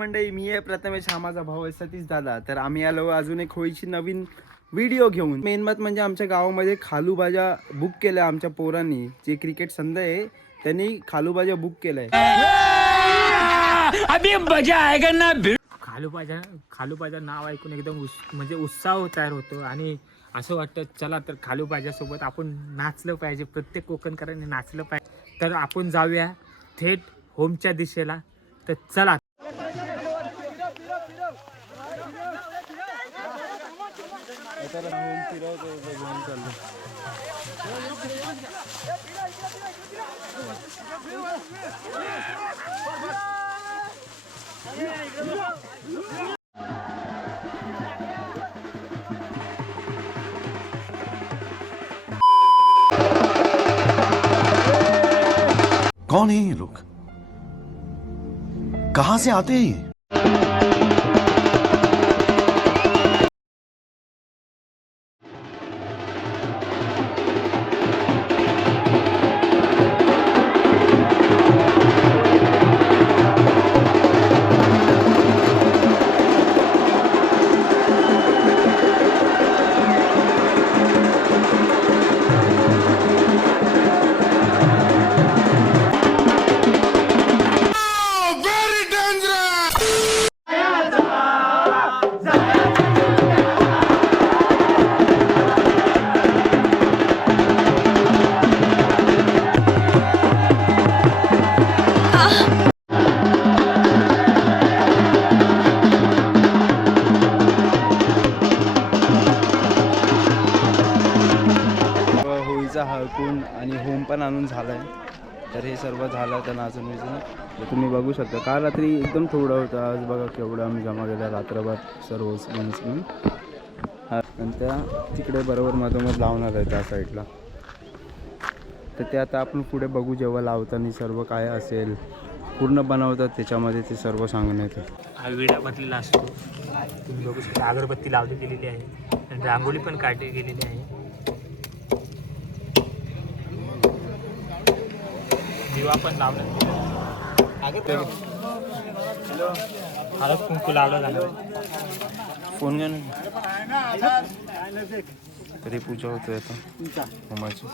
मंडळी, मी आहे प्रथमेश, हा माझा भाऊ आहे सतीश दादा. तर आम्ही आलो अजून एक होळीची नवीन व्हिडिओ घेऊन. मेन मत म्हणजे आमच्या गावामध्ये खालूबाजा बुक केल्या आमच्या पोरांनी. जे क्रिकेट संघ आहे त्यांनी खालूबाजा बुक केलाय. अभी मजा आएगा ना. खालूबाजा नाव ऐकून एकदम म्हणजे उत्साह तयार होतो आणि असं वाटतं चला तर खालूबाजासोबत आपण नाचलं पाहिजे. प्रत्येक कोकणकरांनी नाचलं पाहिजे. तर आपण जाऊया थेट होमच्या दिशेला. तर चला. कौन है ये लोग? कहां से आते हैं ये? होळीचा हळकून आणि होम पण आणून झालाय. तर हे सर्व झालं तर नाचून विचून तुम्ही बघू शकता. काल रात्री एकदम थोडं होतं, आज बघा केवढं आम्ही जमा केला रात्रभर सर्व म्हणून. आणि त्या तिकडे बरोबर मधोमध लावणार आहे त्या साईडला. तर ते आता आपण पुढे बघू जेव्हा लावताना सर्व काय असेल पूर्ण बनवतात त्याच्यामध्ये ते सर्व सांगण्यात येतं. हा विडा बदलेला असतो. तुम्ही बघू शकता अगरबत्ती लावली गेलेली आहे आणि रांगोळी पण काढली गेलेली आहे. दिवा पण लावला. हळद कुंकू लावला झाला. फोन घ्या ना. तरी पूजा होते आता होमाची.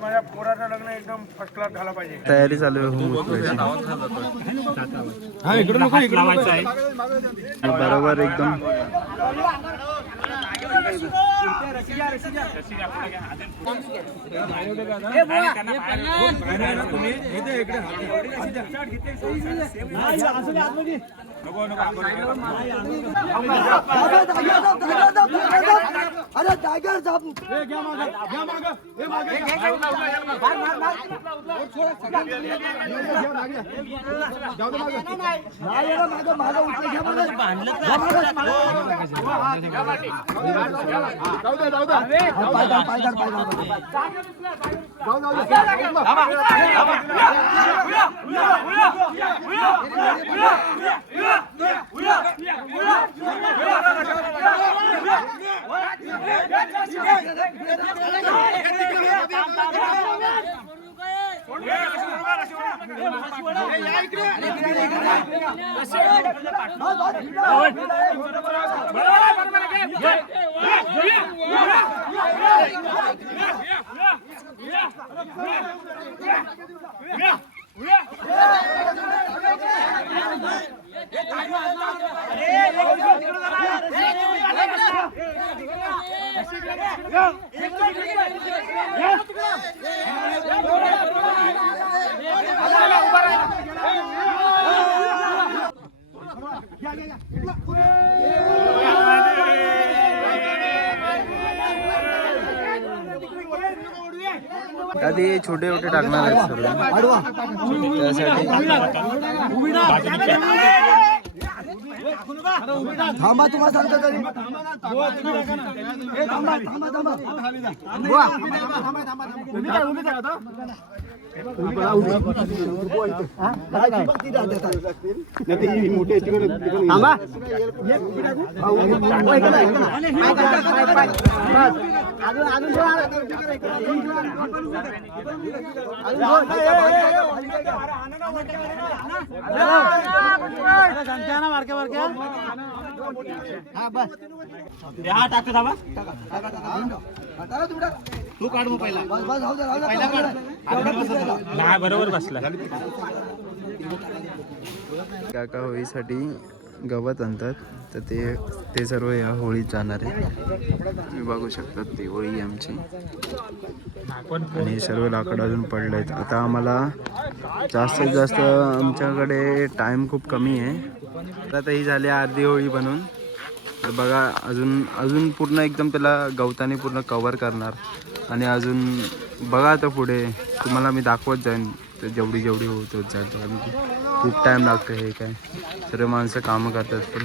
माझ्या पोराचं लग्न एकदम फर्स्ट क्लास झाला पाहिजे. तयारी चालू आहे. बरोबर एकदम आधी छोटे छोटे टाकणार आहेत सर्व त्यासाठी थांबा तुम्हाला सांगतो तरी थांबा थांबा तू काढ मग पहिला नाही बरोबर बसला. काका होळीसाठी गवत आणतात तर ते सर्व या होळीत जाणार आहे. तुम्ही बघू शकता ती होळी आमची आणि सर्व लाकडं अजून पडले आहेत. आता आम्हाला जास्तीत जास्त आमच्याकडे टाईम खूप कमी आहे. आता ही झाली अर्धी होळी बनवून. तर बघा अजून पूर्ण एकदम त्याला गवताने पूर्ण कवर करणार आणि अजून बघा आता पुढे तुम्हाला मी दाखवत जाईन तर जेवढी होत जातं. आणि खूप टाईम लागतो. हे काय सर्व माणसं कामं करतात पण.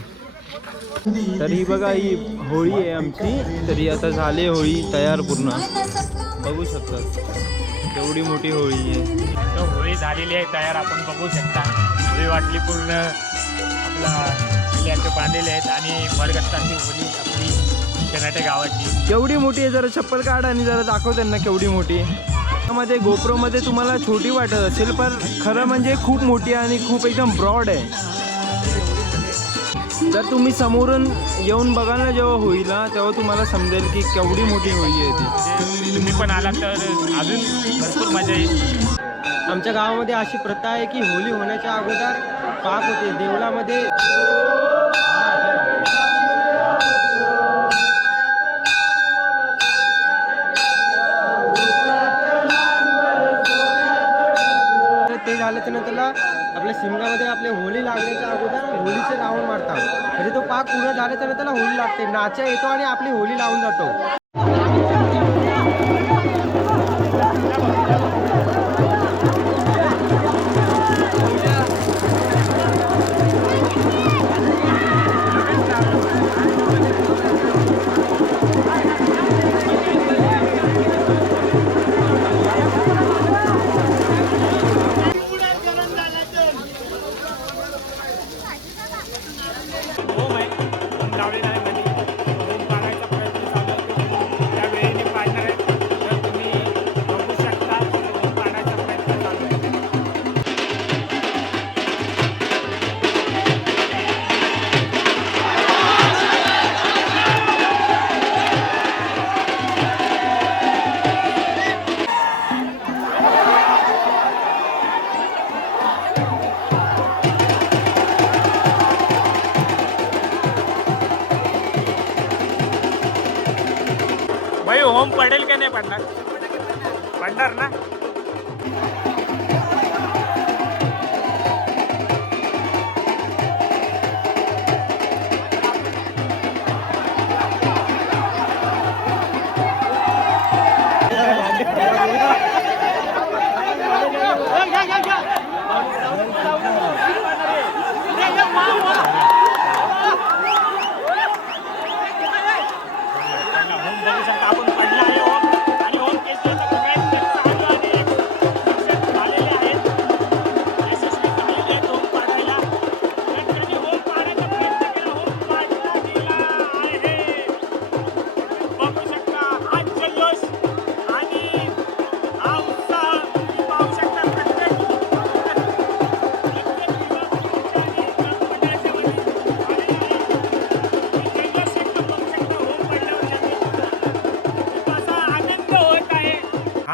तर ही बघा ही होळी आहे आमची. तरी आता झाली होळी तयार पूर्ण बघू शकतात. केवढी मोठी होळी आहे. तो होळी झालेली आहे तयार आपण बघू शकता. होळी वाटली पूर्ण आपला किल्ल्याचे बांधलेले आहेत आणि भरगस्तांची होळी आपली शेनाटे गावाची केवढी मोठी आहे. जरा चप्पल काढ आणि जरा दाखव त्यांना केवढी मोठी आहे. मध्ये गोप्रोमध्ये तुम्हाला छोटी वाटत असेल पण खरं म्हणजे खूप मोठी आहे आणि खूप एकदम ब्रॉड आहे. जर तुम्ही समोरून येऊन बघाल ना जेव्हा होळीला तेव्हा तुम्हाला समजेल की केवढी मोठी होळी आहे ती. तुम्ही पण आलात तर अजून भरपूर मजा येईल. आमच्या गावामध्ये अशी प्रथा आहे की होळी होण्याच्या अगोदर पाक होते देवळामध्ये. ते झाल्याच्या नंतरला आपल्या शिमग्यामध्ये आपल्या होळी लागण्याच्या अगोदर होळीचे राऊंड मारतात. म्हणजे तो पाक पूर्ण झाल्याच्या नंतरला होळी लागते. नाचा येतो आणि आपली होळी लावून जातो. भाई होम पडेल का नाही पडणार? पडणार ना.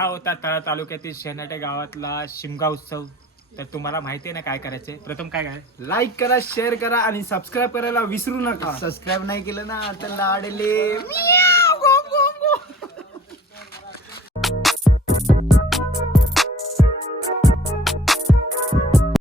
होता तळा तालुक्यातील शेनाटे गावातला शिमगा उत्सव. तर तुम्हाला माहिती आहे ना काय करायचंय. प्रथम काय लाईक करा, शेअर करा आणि सबस्क्राईब करायला विसरू नका. सबस्क्राईब नाही केलं ना तर लाडले